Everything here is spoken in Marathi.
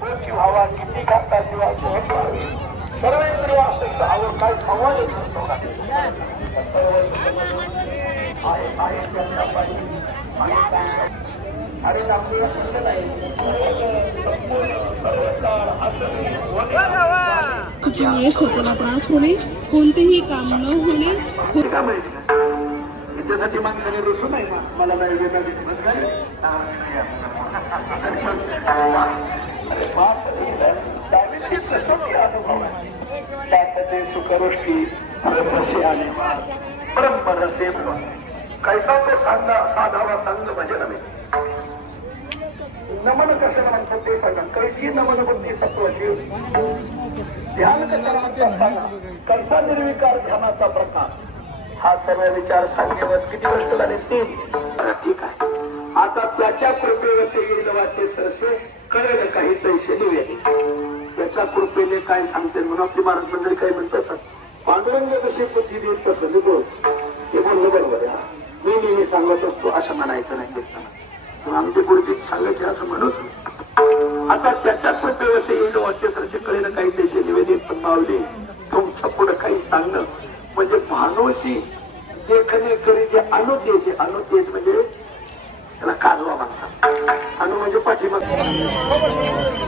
पोची व्हावा किती घाता जीवा सर्वेंद्रिय असेल आवड काय संवाद अरे चुकीमुळे स्वतःला त्रास होणे, कोणतेही काम न होणे, त्याच्यासाठी माणसाने रुसू नाही मला नाही अनुभव आहे सुखरुष्टी आणि परंपरसे कैसा तो साधावा संघ भजन मी नमन कशाला म्हणतो ते सांगा कैसी नमन बुद्धी सत्वाची ध्यान कशाला कैसा निर्विकार ध्यानाचा प्रकार हा सर्व विचार सांगेवर किती वर्ष झाले 3 ठीक आहे आता त्याच्या कृपेवरचे गिरदवाचे सरसे कळेल काही पैसे दिवे त्याच्या कृपेने काय सांगते म्हणून आपली महाराज मंडळी काही म्हणतात पांडुरंग कशी बुद्धी देत तसं बोल ते बोललं बरोबर आहे मी नेहमी सांगत असतो असं म्हणायचं नाही घेताना आमची पुढची सांगायचे असं म्हणत आता त्याच्या कृपेवरचे गिरदवाचे सरसे कळेल काही पैसे निवेदन पण पावले तुमचं पुढे काही सांगणं म्हणजे भानोशी देखणे करी जे अनुतेज म्हणजे त्याला कालवा म्हणतात अनु म्हणजे पाठीमाग गेले